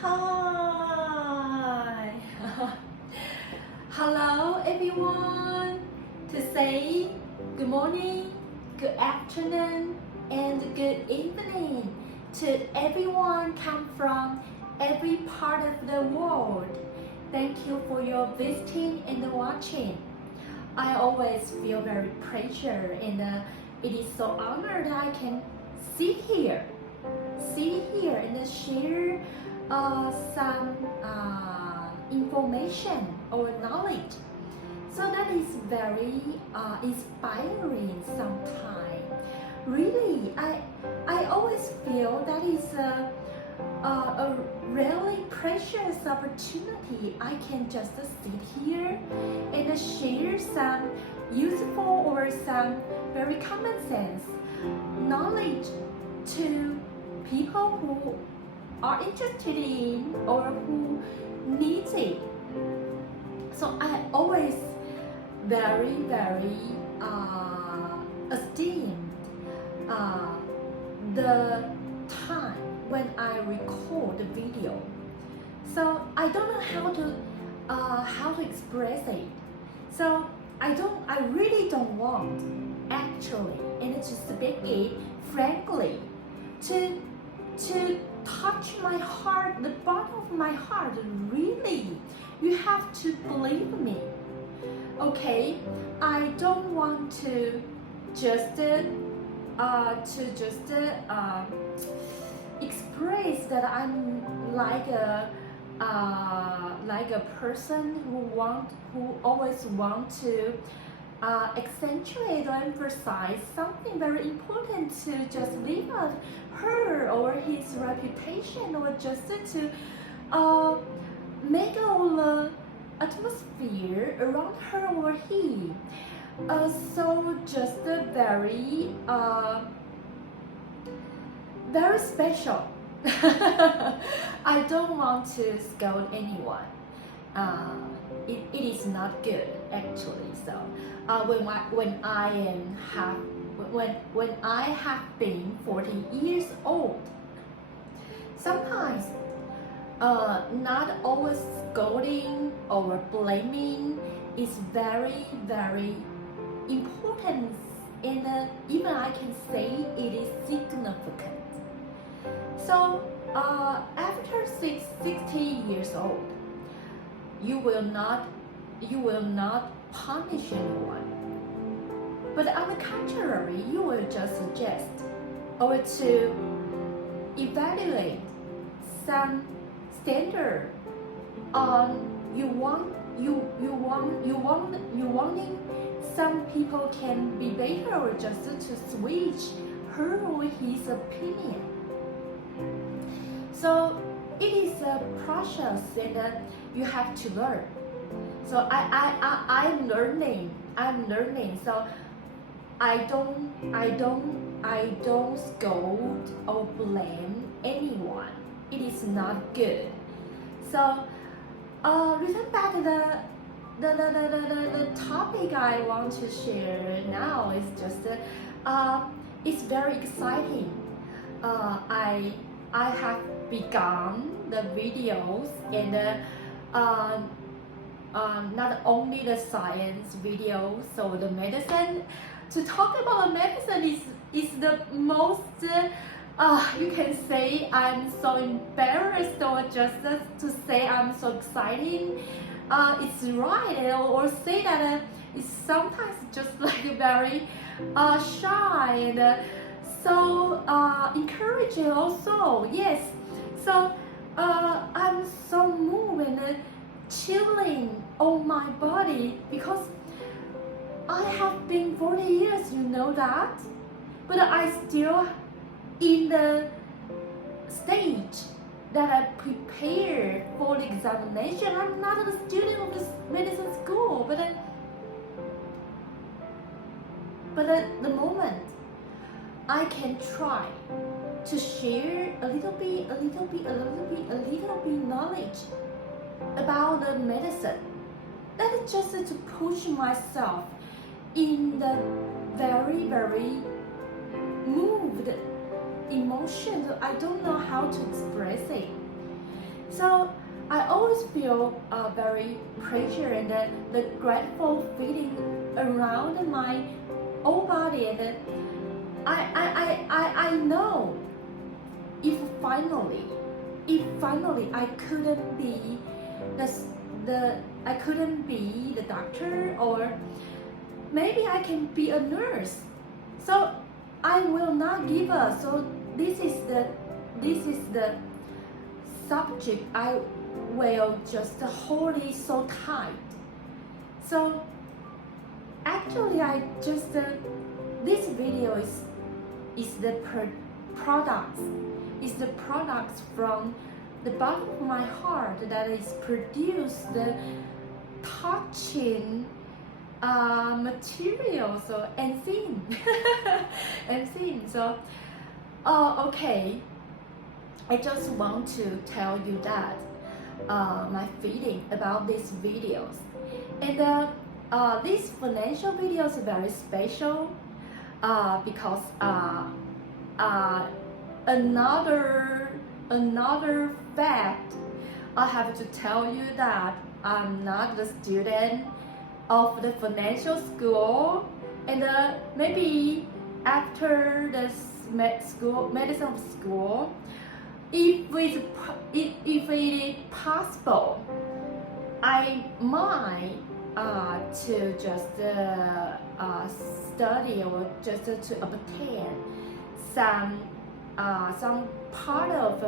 Hi. Hello everyone. To say good morning, good afternoon, and good evening to everyone come from every part of the world. Thank you for your visiting and watching. I always feel very pleasure and it is so honored that I can sit here and share some information or knowledge. So that is very inspiring sometimes. Really, I always feel that is a really precious opportunity. I can just sit here and share some useful or some very common sense knowledge to people who are interested in or who needs it. So I always very esteem the time when I record the video. So I don't know how to express it. So I really don't want actually, and to speak it frankly, to touch my heart, the bottom of my heart. Really, you have to believe me. Okay, I don't want to just express that I'm like a person who always want to accentuate or emphasize something very important to just lift up her or his reputation, or just to make all the atmosphere around her or he so just very special. I don't want to scold anyone. It is not good actually. So when I have been 40 years old, sometimes not always scolding or blaming is very important, and even I can say it is significant. So after 60 years old, you will not punish anyone, but on the contrary, you will just suggest or to evaluate some standard you wanting some people can be better, or just to switch her or his opinion. So it is a process, and you have to learn. So I'm learning. So I don't scold or blame anyone. It is not good. So return back to the topic I want to share now is just it's very exciting. I have begun the videos, and not only the science videos, so the medicine. To talk about medicine is the most you can say I'm so embarrassed, or just to say I'm so exciting. It's right, or say that it's sometimes just like very shy and so encouraging also. Yes, so I'm so moved and chilling on my body, because I have been 40 years, you know that, but I still in the stage that I prepare for the examination. I'm not a student of this medicine school, but at the moment I can try to share a little bit knowledge about the medicine. That is just to push myself in the very moved emotions. I don't know how to express it. So I always feel very pressure and the grateful feeling around my whole body, and I know if finally I couldn't be the doctor, or maybe I can be a nurse. So I will not give up. So this is the subject I will just hold it so tight. So actually I just this video is the products from the bottom of my heart that is produced the touching material, so and scene and scene. So okay, I just want to tell you that my feeling about these videos, and this financial video is very special because another fact I have to tell you that I'm not the student of the financial school, and maybe after the medicine school, if it is possible, I might to just study or just to obtain some part of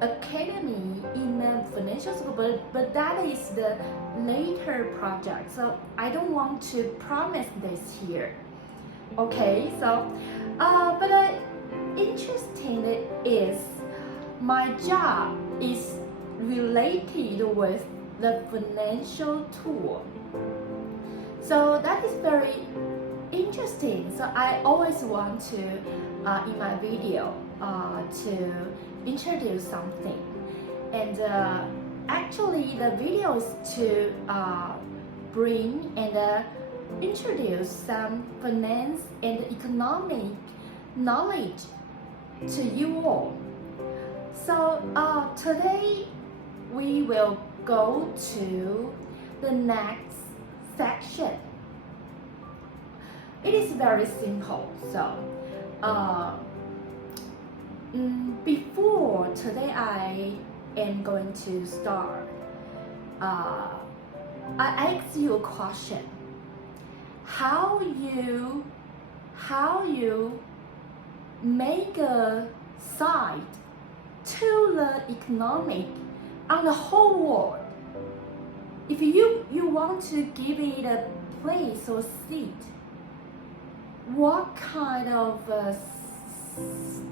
academy in a financial school, but that is the later project, so I don't want to promise this here. Okay, so but interesting is my job is related with the financial tool, so that is very interesting. So I always want to in my video to introduce something, and actually the video is to bring and introduce some finance and economic knowledge to you all. So today we will go to the next section. It is very simple. So before today I am going to start, I ask you a question. How you make a side to the economic on the whole world? If you want to give it a place or seat, what kind of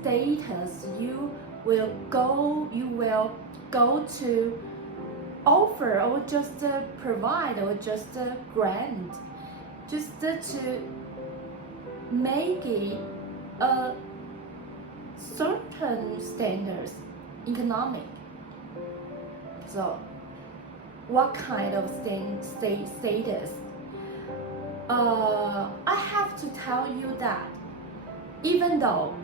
status you will go to offer, or just provide, or just grant, just to make it a certain standards economic. So what kind of status? I have to tell you that even though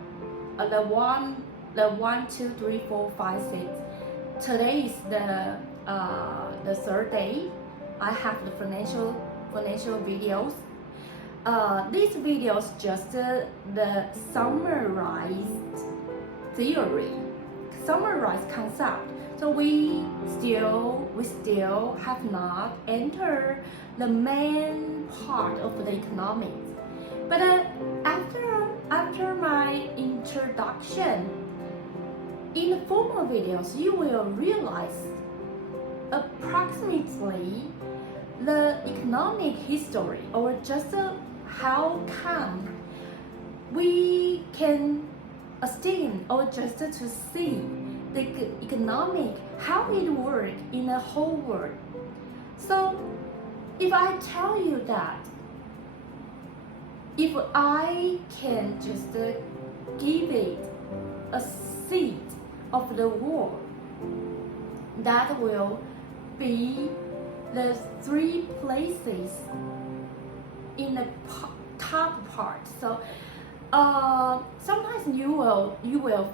the 1, 2, 3, 4, 5, 6, today is the third day I have the financial videos. These videos just the summarized theory, summarized concept. So we still have not entered the main part of the economics. But after my introduction, in the formal videos, you will realize approximately the economic history, or just how come we can esteem, or just to see the economic, how it works in the whole world. So if I tell you that, if I can just give it a seat of the world, that will be the 3 places in the top part. So sometimes you will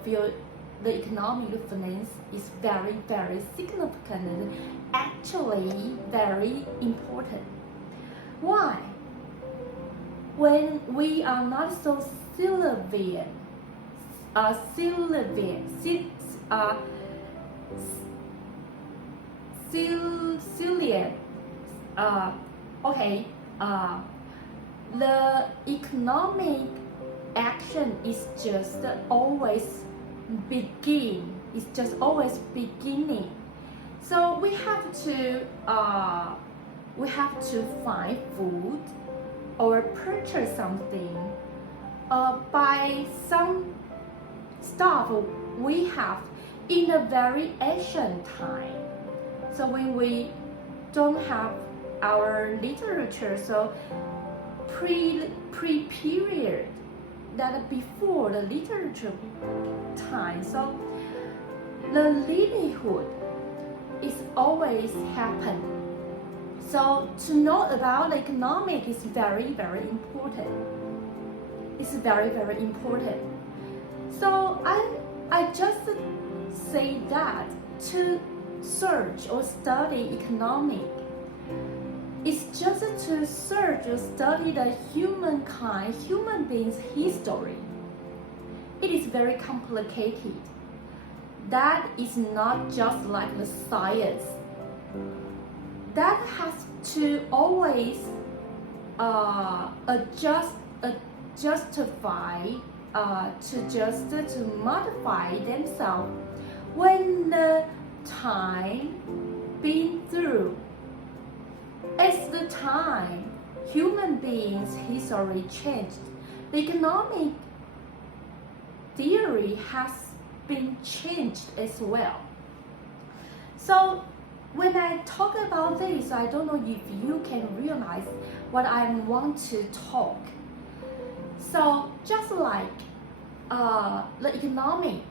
feel the economic finance is very, very significant and actually very important. Why? When we are not so salient, the economic action is just always beginning. So we have to find food or purchase something, buy some stuff we have in a very ancient time. So when we don't have our literature, so pre-period, that before the literature time, so the livelihood is always happen. So to know about the economic is very, very important. It's very, very important. So I just say that to search or study economic, it's just to search or study the human beings' history. It is very complicated. That is not just like the science. That has to always justify, to modify themselves when the time been through. As the time human beings' history changed, the economic theory has been changed as well. So when I talk about this, I don't know if you can realize what I want to talk. So just like the economic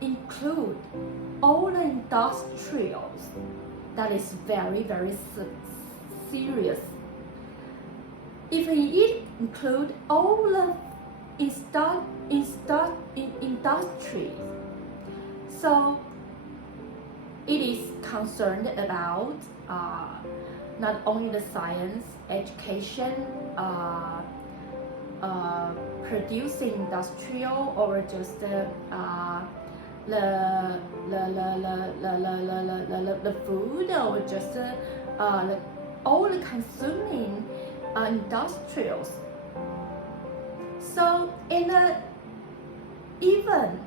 include all the industrials, that is very, very serious. If it include all the industries, so it is concerned about not only the science, education, producing industrial, or just the food, or just all the consuming industrials. So even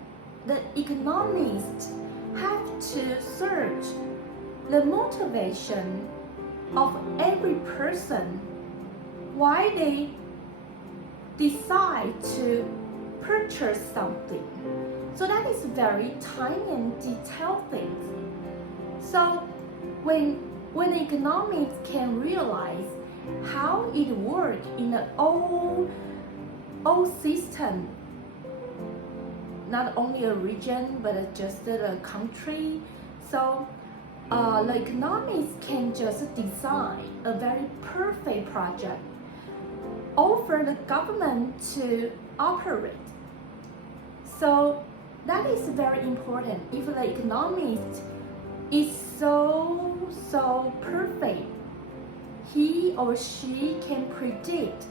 the economists have to search the motivation of every person, why they decide to purchase something. So that is very tiny and detailed things. So when economics can realize how it works in the old system, not only a region but just a country, so the economics can just design a very perfect project, offer the government to operate. So that is very important. If the economist is so perfect, he or she can predict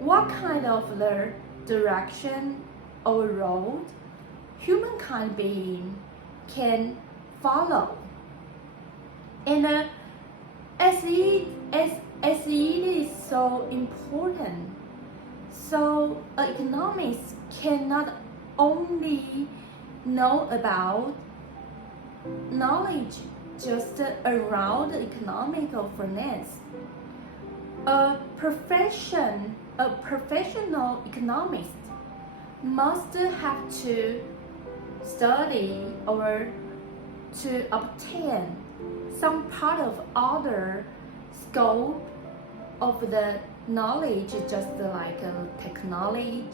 what kind of the direction or road humankind being can follow. And as it is so important, so economists cannot only know about knowledge just around economical finance. A professional economist must have to study or to obtain some part of other scope of the knowledge, just like technology,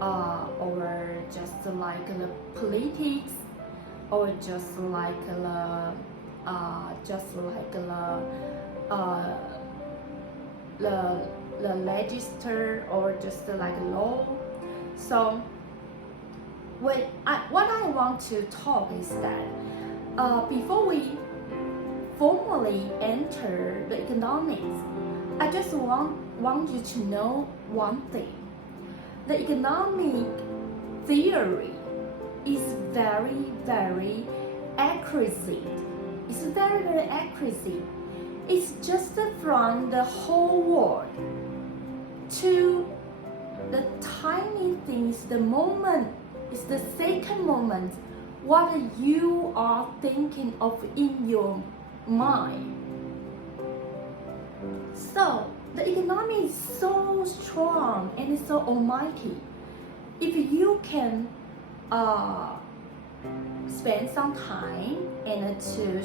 or just like the politics, or just like the legislature, or just like law. So what I want to talk is that before we formally enter the economics, I just want you to know one thing. The economic theory is very, very accuracy. It's very, very accuracy. It's just from the whole world to the tiny things, the moment, is the second moment, what you are thinking of in your mind. So, the economy is so strong and so almighty. If you can spend some time and to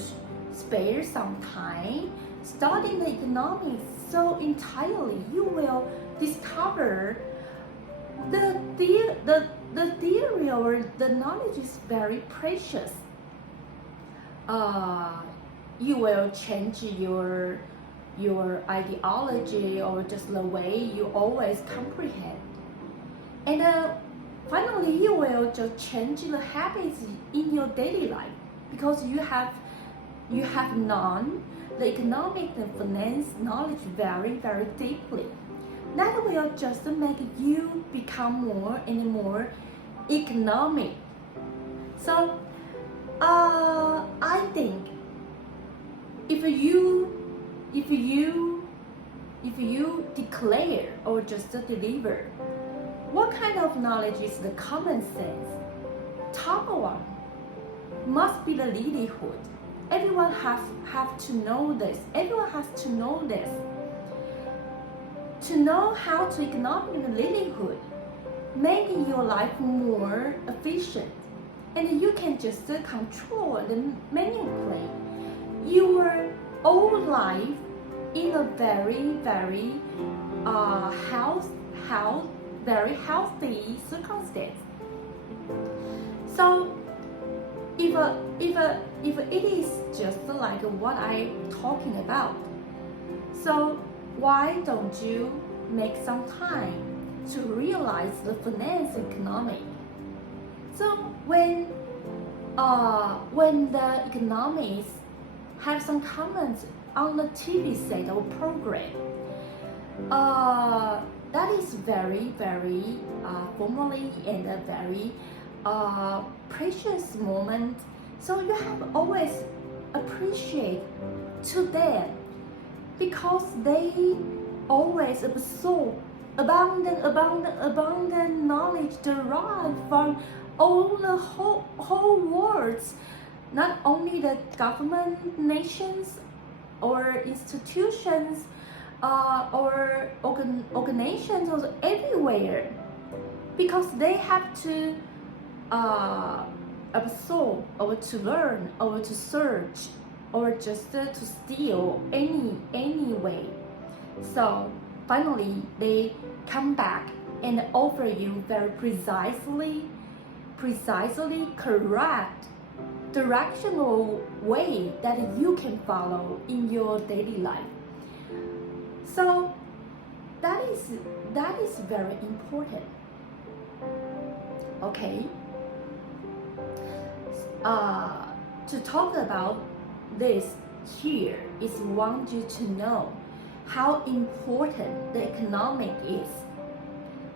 spare some time studying the economics so entirely, you will discover the theory or the knowledge is very precious. You will change your ideology or just the way you always comprehend. And finally, you will just change the habits in your daily life because you have known the economic and finance knowledge very, very deeply. That will just make you become more and more economic. So, I think if you declare or just deliver, what kind of knowledge is the common sense? Top one must be the livelihood. Everyone have to know this. Everyone has to know this. To know how to economic livelihood, making your life more efficient, and you can just control and manipulate your own life in a very, very very healthy circumstance. So if it is just like what I'm talking about, so why don't you make some time to realize the finance and economic? So when the economists have some comments on the TV set or program, that is very, very formally and a very precious moment. So you have always appreciate to them because they always absorb abundant knowledge derived from all the whole worlds, not only the government, nations, or institutions, or organizations, or everywhere, because they have to absorb or to learn or to search or just to steal any way. So finally they come back and offer you very precisely correct directional way that you can follow in your daily life. So that is very important. Okay. To talk about this here is want you to know how important the economic is.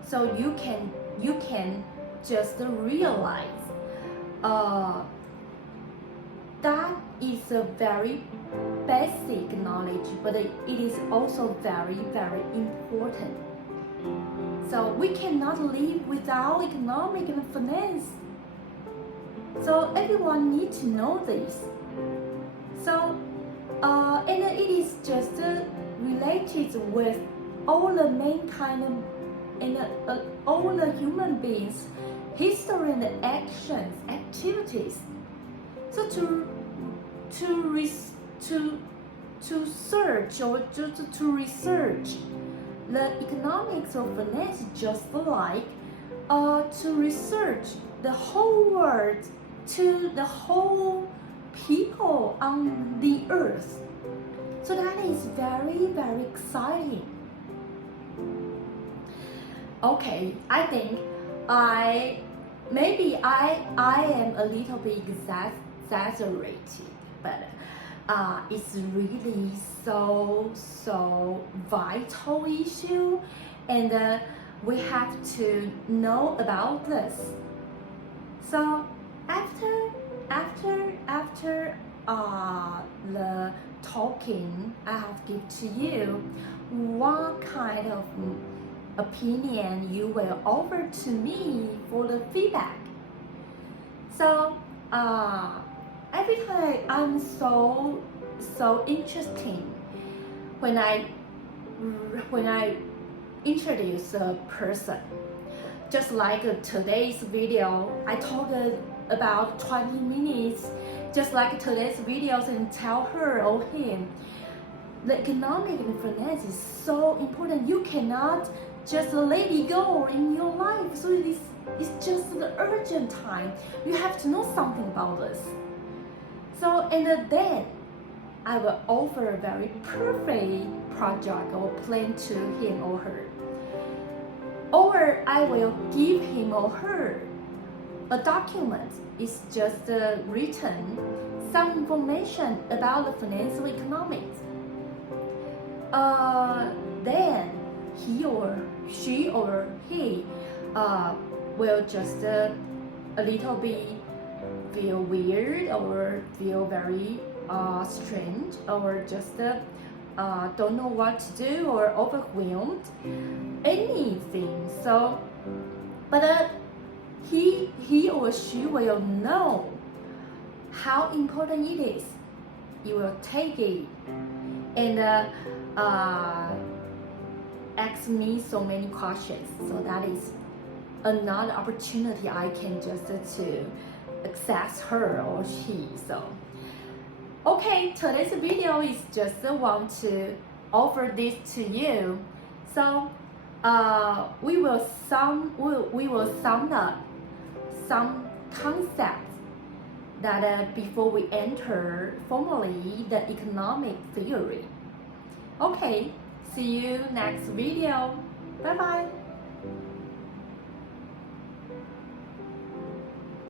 So you can just realize that is a very basic knowledge, but it is also very, very important. So we cannot live without economic and finance. So everyone needs to know this. So and it is just related with all the mankind and all the human beings, history and actions, activities. So to search or to research the economics of finance, just like to research the whole world, to the whole people on the earth. So that is very, very exciting. Okay, I think I maybe I am a little bit exaggerated, but it's really so vital issue, and we have to know about this. So after the talking I have give to you, what kind of opinion you will offer to me for the feedback? So every time I'm so interesting when I introduce a person. Just like today's video, I talked about 20 minutes, just like today's videos, and tell her or him, the economic and finance is so important. You cannot just let it go in your life. So it's just the urgent time. You have to know something about this. So, and then I will offer a very perfect project or plan to him or her. Or I will give him or her a document. It's just written some information about the financial economics. Then she or he will just a little bit feel weird or feel very strange, or just don't know what to do, or overwhelmed, anything. So, but he or she will know how important it is. You will take it and ask me so many questions. So that is another opportunity I can just to access her or she. So okay, today's video is just want to offer this to you. So we will sum up some concepts that before we enter formally the economic theory. Okay, see you next video. Bye bye.